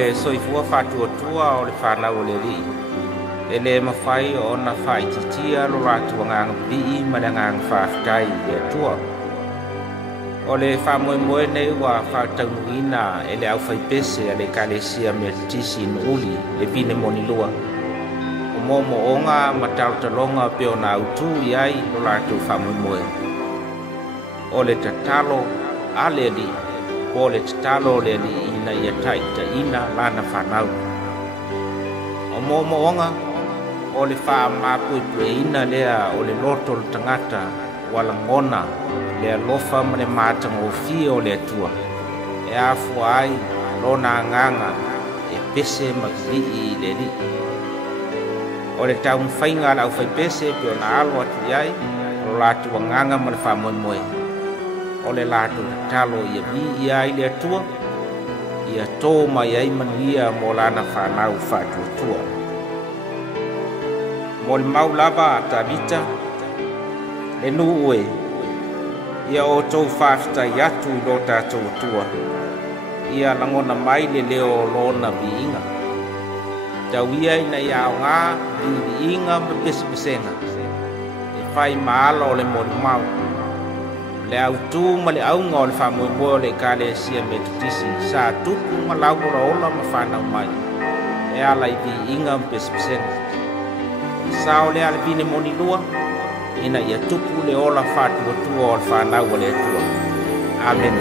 le soifua fatuatua o le whanau o le ri. E le mawhai o na whai titia lo ratu ngang bii ma le ngang whaftai le atua. O le whamoemoe nei wa whautaunuina e le au whaipese a le kalesia me tisi nuli le pine moni lua. O momo onga ma tautalonga peo na autu iai lo ratu whamoemoe. O le tatalo a le li, o le tatalo le li ina ia taita ina lana whanau. O momo onga o le wha mapui ina lea o le loto le tangata wala ngona le alofa ma le matanga o fia o le atua. E afu ai lona nganga e pese makvii le li. O le tau mwhainga la au whai pese pio na alo atu iai o latu nganga ma le wha moe moe. O le latu talo ia vi iai le atua ia tō mai ai manuia mo lana whanau whatuatua. Mo le mau lava a tavita le nu ue ia o tau whaftai atu I lo tātou atua. Ia langona mai le leo lona viinga. Tau ia ina ia o ngā viinga me pesipesenga. E whai maala o le mori mau. Le au tū ma le aunga o le whamoemoe o le kalesia me tutisi. Sa tupu ma laura ola ma whanau mai. E ala I viinga me pesipesenga. Sa o le ale vine moni lua. Ina ia tupu le ola whatuatua o le whanau o le atua. Amen.